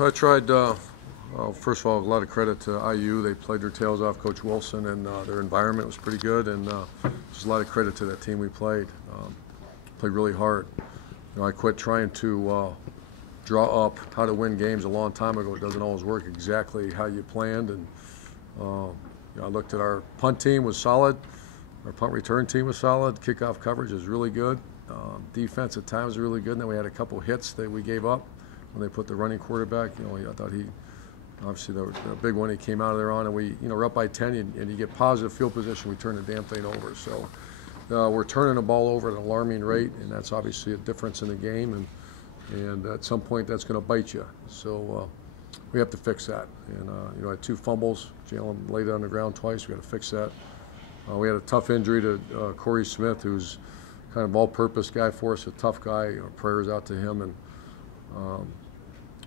I tried, first of all, a lot of credit to IU. They played their tails off, Coach Wilson, and their environment was pretty good. And just a lot of credit to that team we played. Played really hard. I quit trying to draw up how to win games a long time ago. It doesn't always work exactly how you planned. And I looked at our punt team was solid. Our punt return team was solid. Kickoff coverage is really good. Defense at times was really good. And then we had a couple hits that we gave up when they put the running quarterback. I thought he, obviously the big one he came out of there on, and we're up by 10, and you get positive field position, we turn the damn thing over. So we're turning the ball over at an alarming rate, and that's obviously a difference in the game, and at some point that's going to bite you. So we have to fix that. And I had 2 fumbles. Jalen laid it on the ground twice. We got to fix that. We had a tough injury to Corey Smith, who's kind of all-purpose guy for us, a tough guy. Prayers out to him, and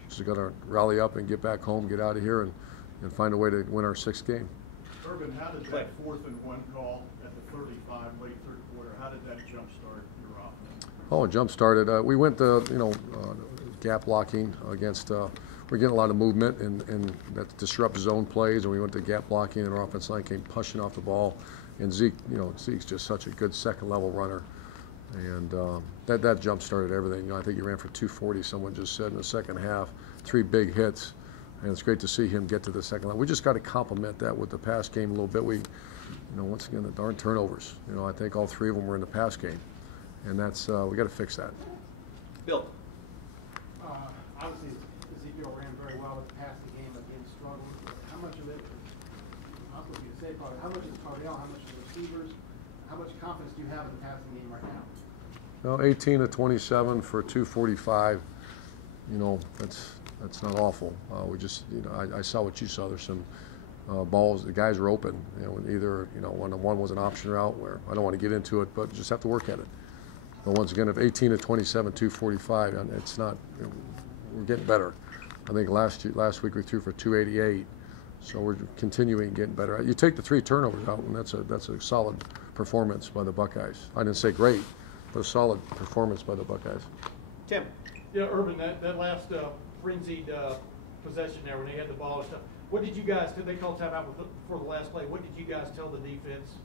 just got to rally up and get back home, get out of here, and find a way to win our 6th game. Urban, how did that 4th and 1 call at the 35 late 3rd quarter, how did that jumpstart your offense? Oh, jump started. We went to gap blocking against. We're getting a lot of movement, and that disrupts zone plays. And we went to gap blocking, and our offensive line came pushing off the ball. And Zeke's just such a good second-level runner. And that jump started everything. I think he ran for 240. Someone just said in the second half, 3 big hits, and it's great to see him get to the second level. We just got to complement that with the pass game a little bit. We, once again, the darn turnovers. I think all 3 of them were in the pass game, and that's we got to fix that. Bill. Obviously, Ezekiel ran very well at the passing game, again struggled. How much of it? I'll put you to say probably. How much is Cardell? How much is the receivers? How much confidence do you have in the passing game right now? 18 to 27 for 245. That's not awful. We just, I saw what you saw. There's some balls. The guys were open. Either when the one was an option route, where I don't want to get into it, but just have to work at it. But once again, if 18 to 27, 245, and it's not. We're getting better. I think last week we threw for 288. So we're continuing getting better. You take the 3 turnovers out, and that's a solid performance by the Buckeyes. I didn't say great, but a solid performance by the Buckeyes. Tim. Yeah, Urban, that last frenzied possession there when they had the ball and stuff. What did you guys? Did they call timeout before the last play? What did you guys tell the defense?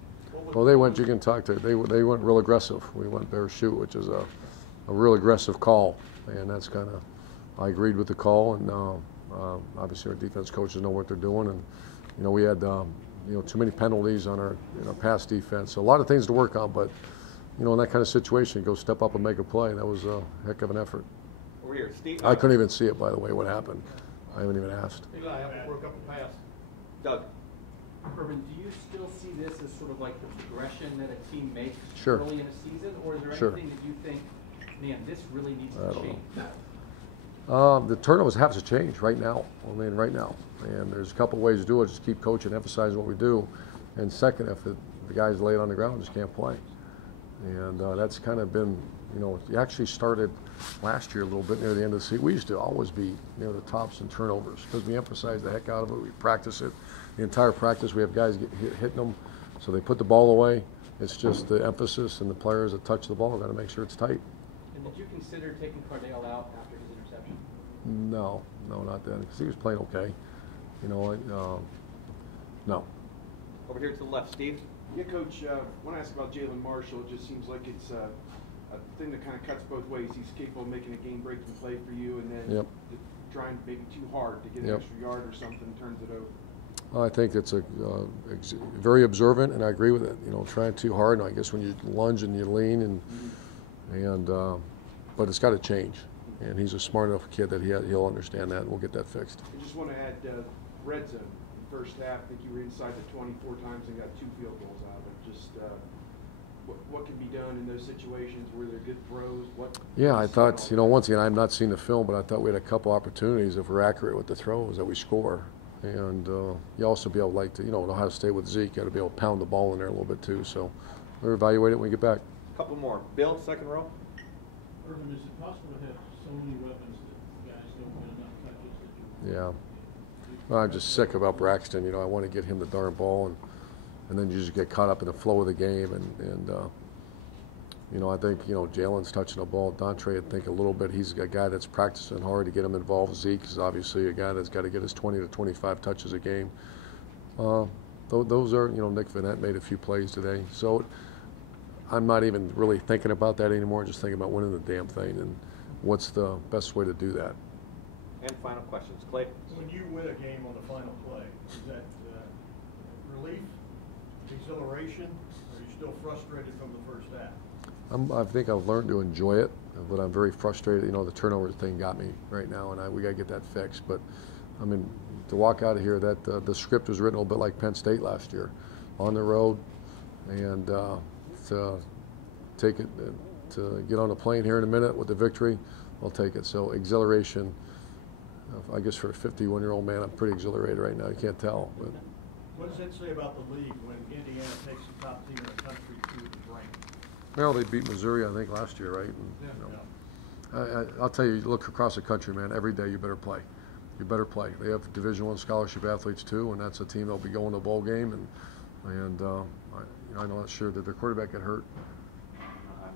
Well, they went. You can talk to. They went real aggressive. We went bear shoot, which is a real aggressive call, and that's kind of. I agreed with the call, and obviously our defense coaches know what they're doing, and we had too many penalties on our pass defense. So a lot of things to work on, but in that kind of situation, go step up and make a play. That was a heck of an effort. Over here, Steve. I couldn't even see it, by the way, what happened. I haven't even asked. Eli, I broke up the pass. Doug. Urban, do you still see this as sort of like the progression that a team makes Sure. early in a season, or is there Sure. anything that you think, man, this really needs I to don't change? The turnovers have to change right now. Right now. And there's a couple ways to do it. Just keep coaching, emphasize what we do. And second, if the guys lay it on the ground, just can't play. And that's kind of been, it actually started last year a little bit near the end of the season. We used to always be near the tops in turnovers because we emphasize the heck out of it. We practice it. The entire practice, we have guys hitting them, so they put the ball away. It's just the emphasis, and the players that touch the ball got to make sure it's tight. And did you consider taking Cardale out after his interception? No, not then, because he was playing okay. No. Over here to the left, Steve. Yeah, Coach, when I ask about Jalen Marshall, it just seems like it's a thing that kind of cuts both ways. He's capable of making a game-breaking play for you, and then trying maybe too hard to get an extra yard or something, turns it over. I think it's very observant, and I agree with it. Trying too hard, and I guess when you lunge and you lean, but it's got to change. And he's a smart enough kid that he'll understand that, and we'll get that fixed. I just want to add red zone. First half, I think you were inside the 24 times and got 2 field goals out of it. Just what can be done in those situations? Were there good throws? Yeah, I thought, once again, I've not seen the film, but I thought we had a couple opportunities if we're accurate with the throws that we score. And you also be able to, Ohio State with Zeke, got to be able to pound the ball in there a little bit too. So we'll evaluate it when we get back. A couple more. Bill, second row. Urban, is it possible to have so many weapons that guys don't win enough touches that you? Yeah. Well, I'm just sick about Braxton. I want to get him the darn ball, and then you just get caught up in the flow of the game. And You know, I think, you know, Jalen's touching the ball. Dontre, I think a little bit. He's a guy that's practicing hard to get him involved. Zeke is obviously a guy that's got to get his 20 to 25 touches a game. Those are, you know, Nick Vanette made a few plays today. So I'm not even really thinking about that anymore. Just thinking about winning the damn thing and what's the best way to do that. And final questions. Clay? When you win a game on the final play, is that relief, exhilaration, or are you still frustrated from the first half? I think I've learned to enjoy it, but I'm very frustrated. You know, the turnover thing got me right now, and we got to get that fixed. But, I mean, to walk out of here, that the script was written a little bit like Penn State last year, on the road, and to take it, to get on a plane here in a minute with the victory, I'll take it. So exhilaration, I guess for a 51-year-old man, I'm pretty exhilarated right now. You can't tell. But. What does it say about the league when Indiana takes the top team in the country to the brink? Well, they beat Missouri, I think, last year, right? And, you know, I'll tell you, look across the country, man, every day you better play. You better play. They have Division I scholarship athletes, too, and that's a team that'll be going to a bowl game. And I'm not sure that their quarterback got hurt.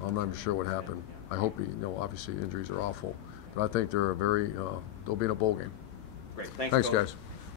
I'm not even sure what happened. I hope you know, obviously, injuries are awful. But I think they're they'll be in a bowl game. Great. Thanks Thanks, Coach. guys.